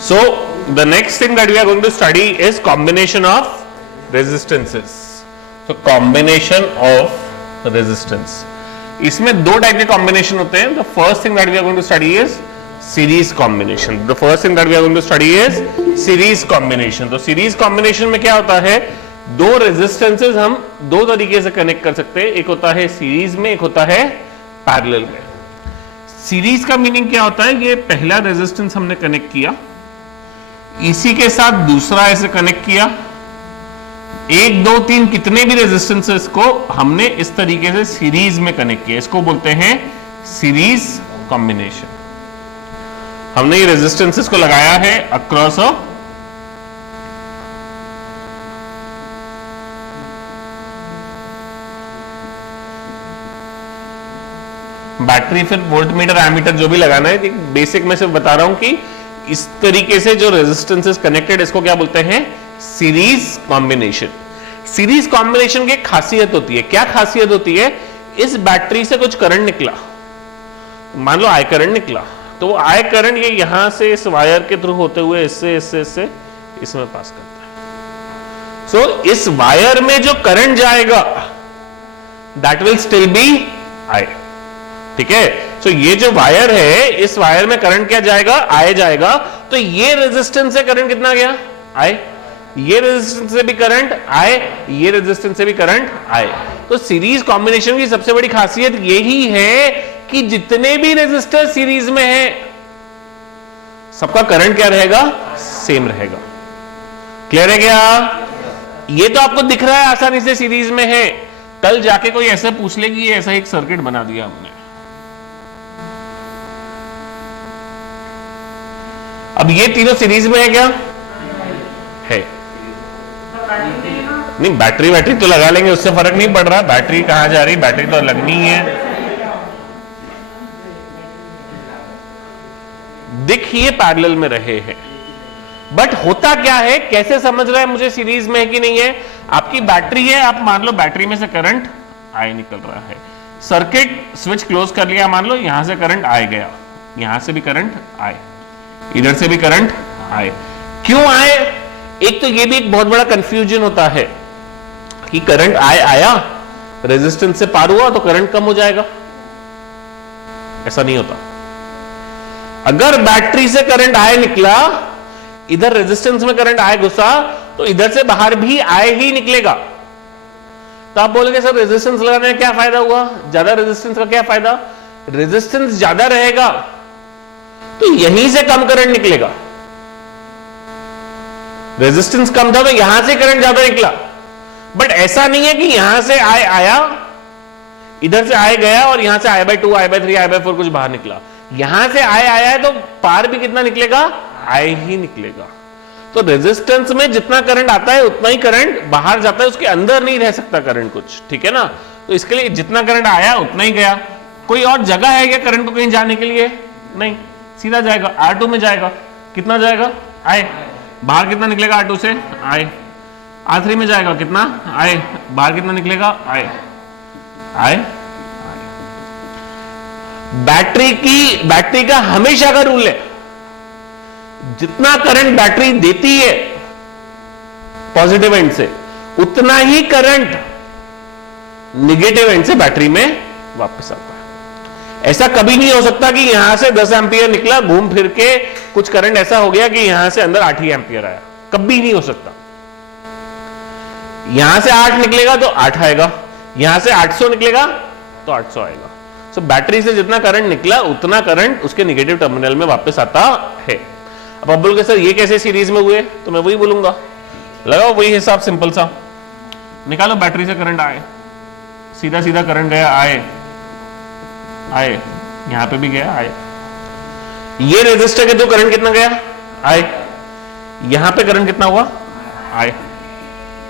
So the next thing that we are going to study is combination of resistances. So combination of resistance. इसमें दो type के combination होते हैं. The first thing that we are going to study is series combination. The first thing that we are going to study is series combination. तो series combination में क्या होता है, दो रेजिस्टेंसेस हम दो तरीके से कनेक्ट कर सकते हैं. एक होता है सीरीज में, एक होता है पैरेलल में. सीरीज का मीनिंग क्या होता है, ये पहला रेजिस्टेंस हमने कनेक्ट किया, इसी के साथ दूसरा ऐसे कनेक्ट किया, एक दो तीन कितने भी रेजिस्टेंसेस को हमने इस तरीके से सीरीज में कनेक्ट किया. इसको बोलते हैं सीरीज कॉम्बिनेशन. हमने ये रेजिस्टेंसेस को लगाया है अक्रॉस अ बैटरी, फिर वोल्टमीटर, एमीटर जो भी लगाना है. बेसिक में सिर्फ बता रहा हूं कि इस तरीके से जो रेजिस्टेंसेस कनेक्टेड, इसको क्या बोलते हैं, सीरीज कॉम्बिनेशन. सीरीज कॉम्बिनेशन की खासियत होती है, क्या खासियत होती है, इस बैटरी से कुछ करंट निकला, मान लो आई करंट निकला, तो वो आई करंट ये यहां से इस वायर के थ्रू होते हुए इससे इससे इससे इसमें पास करता है. सो इस वायर में जो करंट जाएगा that will still be I. ठीक है. सो ये जो वायर है, इस वायर में करंट क्या जाएगा, आई जाएगा. तो ये रेजिस्टेंस से करंट कितना गया, आई. ये रेजिस्टेंस से भी करंट आए, ये रेजिस्टेंस से भी करंट आए. तो सीरीज कॉम्बिनेशन की सबसे बड़ी खासियत यही है कि जितने भी रेजिस्टर सीरीज में है सबका करंट क्या रहेगा, सेम रहेगा. क्लियर है क्या. ये तो आपको दिख रहा है आसानी से सीरीज में है. कल जाके कोई ऐसे पूछ ले कि ये ऐसा एक सर्किट बना दिया हमने, अब ये तीनों सीरीज में है क्या, है नहीं. बैटरी तो लगा लेंगे, उससे फर्क नहीं पड़ रहा. बैटरी कहां जा रही, बैटरी तो लगनी है. दिख ये पैरेलल में रहे हैं, बट होता क्या है, कैसे समझ रहा है मुझे सीरीज में है कि नहीं है. आपकी बैटरी है, आप मान लो बैटरी में से करंट आई निकल रहा है, सर्किट स्विच क्लोज कर लिया, मान लो यहां से करंट आए गया, यहां से भी करंट आए, इधर से भी करंट आए. क्यों आए, एक तो ये भी एक बहुत बड़ा कंफ्यूजन होता है कि करंट आया, रेजिस्टेंस से पार हुआ तो करंट कम हो जाएगा. ऐसा नहीं होता. अगर बैटरी से करंट आए निकला, इधर रेजिस्टेंस में करंट आए घुसा, तो इधर से बाहर भी आए ही निकलेगा. तो आप बोलेंगे सर रेजिस्टेंस लगाने में क्या फायदा हुआ, ज्यादा रेजिस्टेंस का क्या फायदा. रेजिस्टेंस ज्यादा रहेगा तो यहीं से कम करंट निकलेगा. रेजिस्टेंस कम था तो यहां से करंट ज्यादा निकला. बट ऐसा नहीं है कि यहां से आया, इधर से आए गया और यहां से I/2, I/3, I/4 कुछ बाहर निकला. यहां से आया है तो पार भी कितना निकलेगा, आई ही निकलेगा. तो रेजिस्टेंस में जितना करंट आता है उतना ही करंट बाहर जाता है, उसके अंदर नहीं रह सकता करंट कुछ. ठीक है ना. तो इसके लिए जितना करंट आया उतना ही गया. कोई और जगह है क्या करंट को कहीं जाने के लिए, नहीं, सीधा जाएगा R2 में जाएगा. कितना जाएगा, आई. बाहर कितना निकलेगा R2 से, आई. R3 में जाएगा कितना, आई. बाहर कितना निकलेगा, आई. आई. बैटरी का हमेशा का रूल है, जितना करंट बैटरी देती है पॉजिटिव एंड से, उतना ही करंट निगेटिव एंड से बैटरी में वापस आता है. ऐसा कभी नहीं हो सकता कि यहां से 10 एम्पियर निकला, घूम फिर के कुछ करंट ऐसा हो गया कि यहां से अंदर 8 ही एम्पियर आया. कभी नहीं हो सकता. यहां से 8 निकलेगा तो 8 आएगा, यहां से 800 निकलेगा तो 800 आएगा. सो बैटरी से जितना करंट निकला उतना करंट उसके निगेटिव टर्मिनल में वापस आता है. अब आप बोलोगे सर ये कैसे सीरीज में हुए, तो मैं वही बोलूंगा, लगाओ वही हिसाब, सिंपल सा निकालो. बैटरी से करंट आए, सीधा सीधा करंट गया, आए, यहां पे भी गया, आए. ये रेजिस्टर के थ्रू करंट कितना गया, आए. यहां पे करंट कितना हुआ, आए.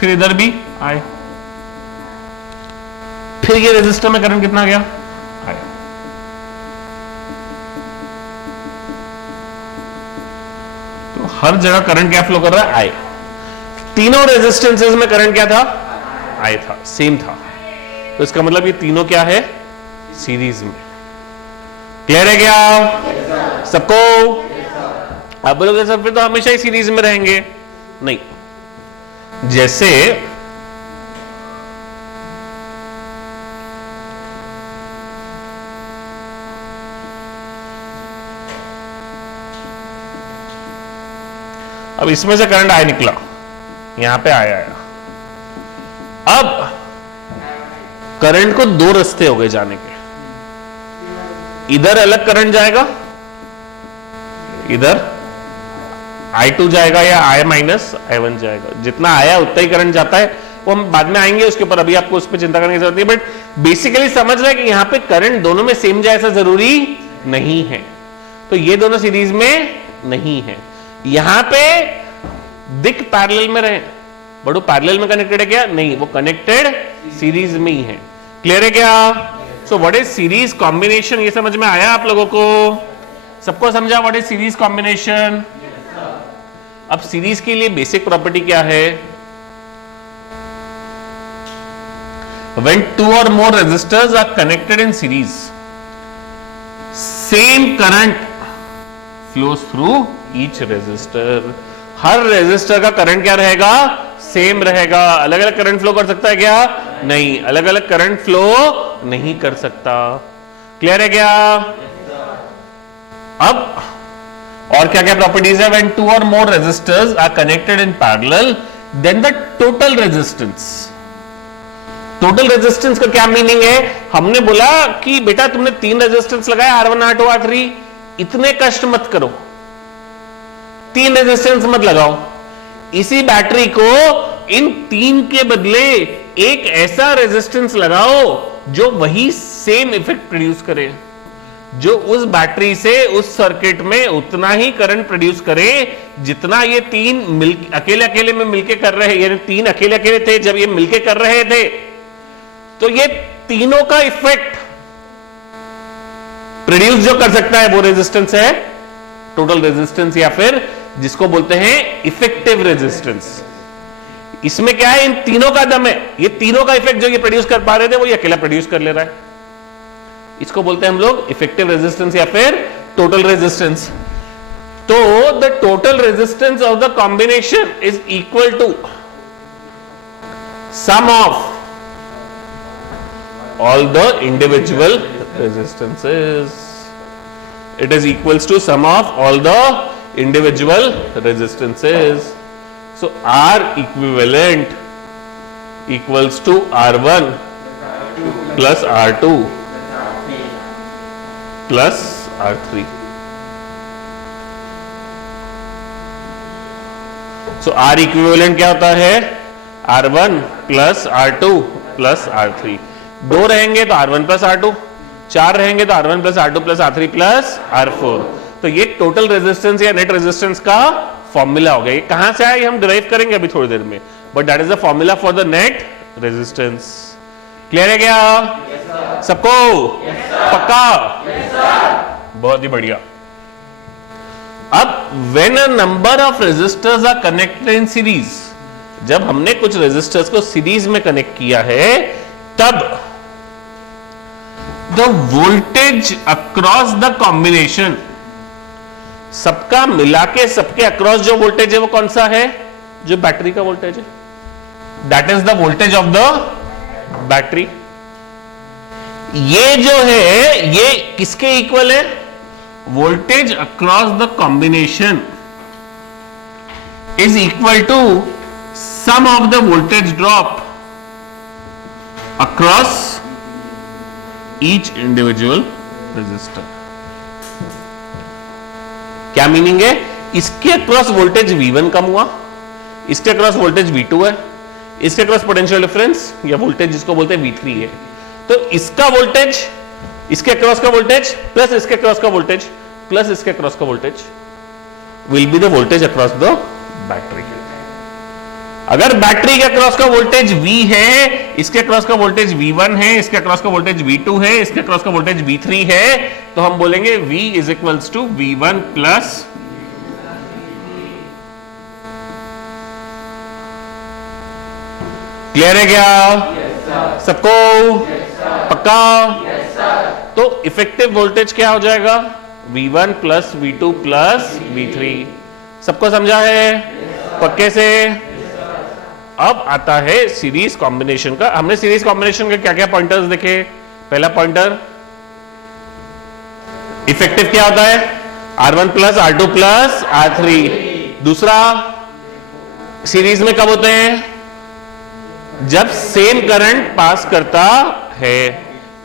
फिर इधर भी आए. फिर ये रेजिस्टर में करंट कितना गया, आए. तो हर जगह करंट क्या फ्लो कर रहा है, आए. तीनों रेजिस्टेंसेस में करंट क्या था, आए था, सेम था. तो इसका मतलब ये तीनों क्या है, सीरीज में. क्लियर है क्या सबको. आप बोलोगे सर फिर तो हमेशा ही सीरीज में रहेंगे, नहीं। जैसे अब इसमें से करंट आया निकला, यहां पे आया। अब करंट को दो रास्ते हो गए जाने के, इधर अलग करंट जाएगा, इधर I2 जाएगा या I माइनस I1 जाएगा। जितना आया उतना ही करंट जाता है, वो हम बाद में आएंगे उसके ऊपर, अभी आपको उस पर चिंता करने की जरूरत नहीं। बट बेसिकली समझ रहे हैं कि यहां पे करंट दोनों में सेम जाए ऐसा जरूरी नहीं है। तो ये दोनों सीरीज में नहीं है। यहां पे दिक पैरेलल में रहे, बड़ो पैरेलल में कनेक्टेड है क्या? नहीं, वो कनेक्टेड सीरीज में ही है। क्लियर है क्या? So what is series combination, ये समझ में आया आप लोगों को? सबको समझा व्हाट इज सीरीज कॉम्बिनेशन? अब सीरीज के लिए बेसिक प्रॉपर्टी क्या है? When two or more resistors are connected in series, same current flows through each resistor. Her resistor का करंट क्या रहेगा? सेम रहेगा। अलग अलग करंट फ्लो कर सकता है क्या? नहीं, अलग अलग करंट फ्लो नहीं कर सकता। क्लियर है क्या? अब और क्या क्या प्रॉपर्टीज है? When two or more resistors are connected in parallel, then the total resistance. Total resistance का क्या मीनिंग है? हमने बोला कि बेटा तुमने 3 रेजिस्टेंस लगाए, R1 R2 R3, इतने कष्ट मत करो, 3 रेजिस्टेंस मत लगाओ। इसी बैटरी को इन 3 के बदले एक ऐसा रेजिस्टेंस लगाओ जो वही सेम इफेक्ट प्रोड्यूस करे, जो उस बैटरी से उस सर्किट में उतना ही करंट प्रोड्यूस करे जितना ये 3 अकेले अकेले में मिलके कर रहे हैं। यानी 3 अकेले अकेले थे, जब ये मिलके कर रहे थे तो ये तीनों का इफेक्ट प्रोड्यूस जो कर सकता है वो रेजिस्टेंस है टोटल रेजिस्टेंस, या फिर जिसको बोलते हैं इफेक्टिव रेजिस्टेंस। इसमें क्या है? इन तीनों का दम है। ये तीनों का इफेक्ट जो ये प्रोड्यूस कर पा रहे थे वो ये अकेला प्रोड्यूस कर ले रहा है। इसको बोलते हैं हम लोग इफेक्टिव रेजिस्टेंस या फिर टोटल रेजिस्टेंस। तो the total resistance of the combination is equal to sum of all the individual resistances. It is equals to sum of all the individual resistances. So R equivalent equals to R1 plus R2 plus R3. So R equivalent क्या होता है? R1 plus R2 plus R3। 2 रहेंगे तो R1 plus R2, 4 रहेंगे तो R1 plus R2 plus R3 plus R4। तो ये total resistance या नेट रेजिस्टेंस का फॉर्मूला हो गया। ये कहां से आया ये हम डिराइव करेंगे अभी थोड़ी देर में, but that is the formula for the net resistance. Clear है क्या? सबको पक्का? बहुत ही बढ़िया। अब when a number of resistors are connected in series, जब हमने कुछ रेजिस्टर्स को सीरीज में कनेक्ट किया है तब the voltage across the combination, सबका मिला के सबके अक्रॉस जो वोल्टेज है वो कौन सा है? जो बैटरी का वोल्टेज है, that is the voltage of the battery. ये जो है ये किसके इक्वल है? Voltage across the combination is equal to sum of the voltage drop across each individual resistor। क्या मीनिंग है? इसके अक्रॉस वोल्टेज V1 कम हुआ, इसके अक्रॉस वोल्टेज V2 है, इसके अक्रॉस पोटेंशियल डिफरेंस या वोल्टेज जिसको बोलते हैं V3 है। तो इसका वोल्टेज, इसके अक्रॉस का वोल्टेज प्लस इसके अक्रॉस का वोल्टेज प्लस इसके अक्रॉस का voltage will be the voltage across the battery. अगर बैटरी के अक्रॉस का वोल्टेज V है, इसके अक्रॉस का वोल्टेज V1 है, इसके अक्रॉस का वोल्टेज V2 है, इसके अक्रॉस का वोल्टेज V3 है, तो हम बोलेंगे V is equals to V1 plus clear है क्या? सबको पक्का? तो इफेक्टिव वोल्टेज क्या हो जाएगा? V1 plus V2 plus V3। सबको समझा है पक्के से? अब आता है सीरीज कॉम्बिनेशन का। हमने सीरीज कॉम्बिनेशन के क्या क्या पॉइंटर्स देखे? पहला पॉइंटर इफेक्टिव क्या होता है? R1 plus R2 plus R3। दूसरा सीरीज में कब होते हैं? जब सेम करंट पास करता है।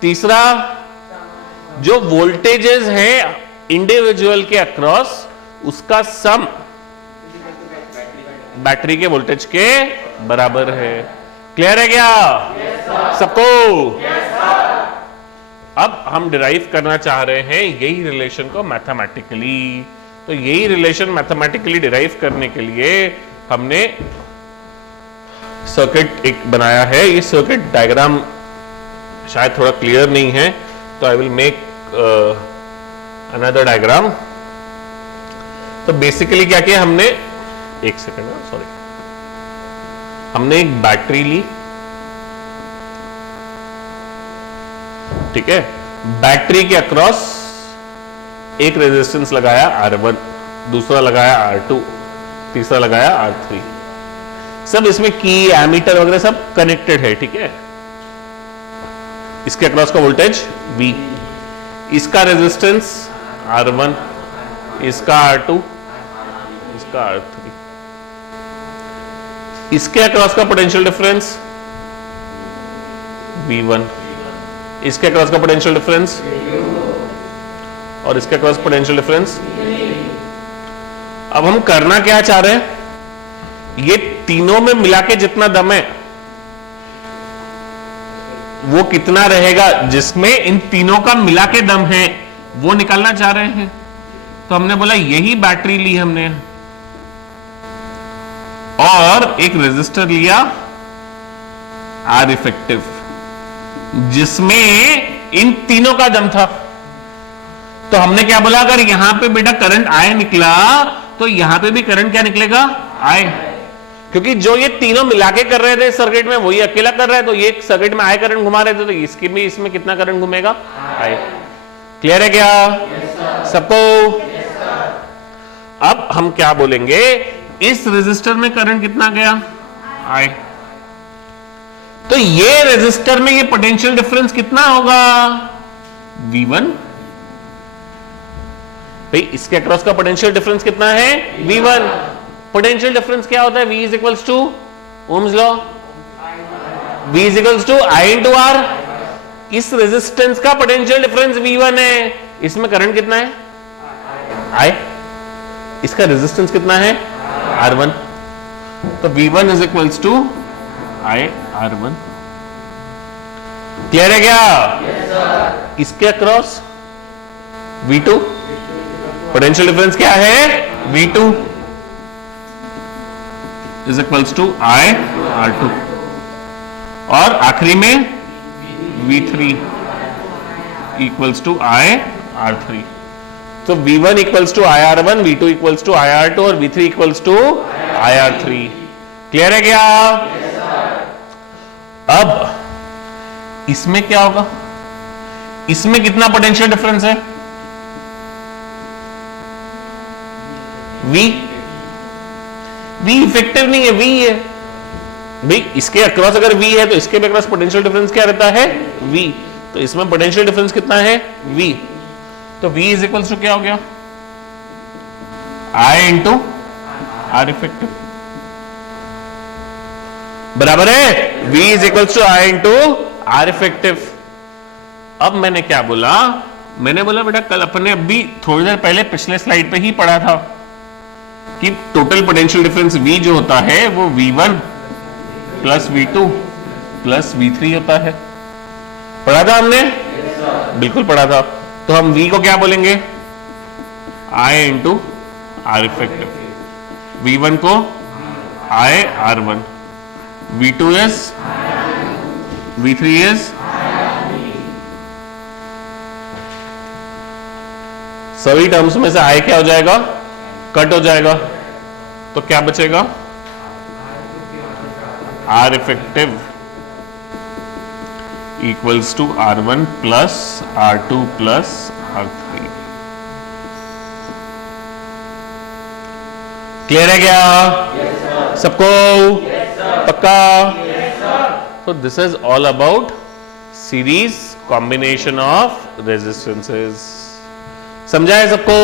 तीसरा जो वोल्टेजेस हैं इंडिविजुअल के अक्रॉस उसका सम बैटरी के वोल्टेज के बराबर है। क्लियर है क्या? सबको? अब हम डिराइव करना चाह रहे हैं यही रिलेशन को मैथमेटिकली। तो यही रिलेशन मैथमेटिकली डिराइव करने के लिए हमने सर्किट एक बनाया है। ये सर्किट डायग्राम शायद थोड़ा क्लियर नहीं है, तो I will make another diagram. तो बेसिकली क्या किया हमने, एक सेकेंड सॉरी, हमने एक बैटरी ली, ठीक है। बैटरी के अक्रॉस एक रेजिस्टेंस लगाया R1, दूसरा लगाया R2, तीसरा लगाया R3। सब इसमें की एमीटर वगैरह सब कनेक्टेड है, ठीक है। इसके अक्रॉस का वोल्टेज V, इसका रेजिस्टेंस R1, इसका R2, इसका R3। इसके अक्रॉस का पोटेंशियल डिफरेंस V1, इसके अक्रॉस का पोटेंशियल डिफरेंस और इसके अक्रॉस पोटेंशियल डिफरेंस। अब हम करना क्या चाह रहे हैं, ये तीनों में मिला के जितना दम है वो कितना रहेगा, जिसमें इन तीनों का मिला के दम है वो निकालना चाह रहे हैं। तो हमने बोला यही बैटरी ली हमने और एक रेजिस्टर लिया R इफेक्टिव, जिसमें इन तीनों का दम था। तो हमने क्या बोला, अगर यहां पे बेटा करंट I निकला तो यहां पे भी करंट क्या निकलेगा, I। क्योंकि जो ये तीनों मिला के कर रहे थे सर्किट में वही अकेला कर रहा है, तो ये सर्किट में I करंट घुमा रहे थे, तो इसकी भी इसमें कितना करंट घूमेगा, I। क्लियर है क्या? सबको? अब हम क्या बोलेंगे, इस रेजिस्टर में करंट कितना गया, I। तो ये रेजिस्टर में ये पोटेंशियल डिफरेंस कितना होगा, V1। भाई इसके अक्रॉस का पोटेंशियल डिफरेंस कितना है, V1। पोटेंशियल डिफरेंस क्या होता है, V is equals to Ohm's law, V is equals to I into R। इस रेजिस्टेंस का पोटेंशियल डिफरेंस V1 है, इसमें करंट कितना है, I। इसका रेजिस्टेंस कितना है, R1। तो V1 is equals to I R1। Clear है क्या? yes, इसके अक्रॉस V2, पोटेंशियल डिफरेंस क्या है, V2 is equals to I R2। और आखिरी में V3 equals to I R3। तो V1 equals to I R1, V2 equals to I R2 और V3 equals to I R3। Clear है क्या? अब इसमें क्या होगा, इसमें कितना पोटेंशियल डिफरेंस है, V। V इफेक्टिव नहीं है, V है भाई। इसके अक्रॉस अगर V है तो इसके भी अक्रॉस पोटेंशियल डिफरेंस क्या रहता है, V। तो इसमें पोटेंशियल डिफरेंस कितना है, V। तो V इज इक्वल्स टू क्या हो गया, I इंटू R इफेक्टिव, बराबर है V is equals to I into R effective. अब मैंने क्या बोला, मैंने बोला बेटा कल अपने अभी थोड़ी देर पहले पिछले स्लाइड पे ही पढ़ा था कि टोटल पोटेंशियल डिफरेंस V जो होता है वो V1 plus V2 plus V3 होता है। पढ़ा था हमने? बिल्कुल पढ़ा था। तो हम V को क्या बोलेंगे, I into R effective. V1 को I R1, V2 is V3 is सभी टर्म्स में से I क्या हो जाएगा, कट हो जाएगा। तो क्या बचेगा, R effective equals to R1 plus R2 plus R3। Clear है क्या? सबको पक्का? तो this is all about series combination of resistances. समझा है सबको?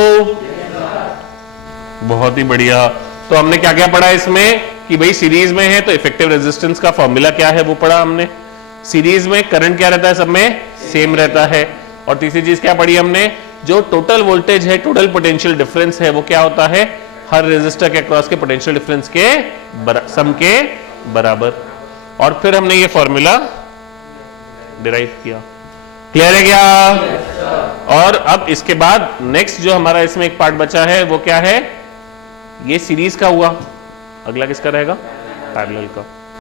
बहुत ही बढ़िया। तो हमने क्या क्या पढ़ा इसमें कि भाई सीरीज में है तो इफेक्टिव रेजिस्टेंस का फॉर्मूला क्या है वो पढ़ा हमने। सीरीज में करंट क्या रहता है, सब में सेम रहता है। और तीसरी चीज क्या पढ़ी हमने, जो टोटल वोल्टेज है, टोटल पोटेंशियल डिफरेंस है, वो क्या होता है, हर रेजिस्टर के अक्रॉस के पोटेंशियल डिफरेंस के सम के बराबर। और फिर हमने ये फॉर्मूला डिराइव किया। क्लियर है क्या? और अब इसके बाद नेक्स्ट जो हमारा इसमें एक पार्ट बचा है वो क्या है, ये सीरीज का हुआ, अगला किसका रहेगा, पैरेलल का।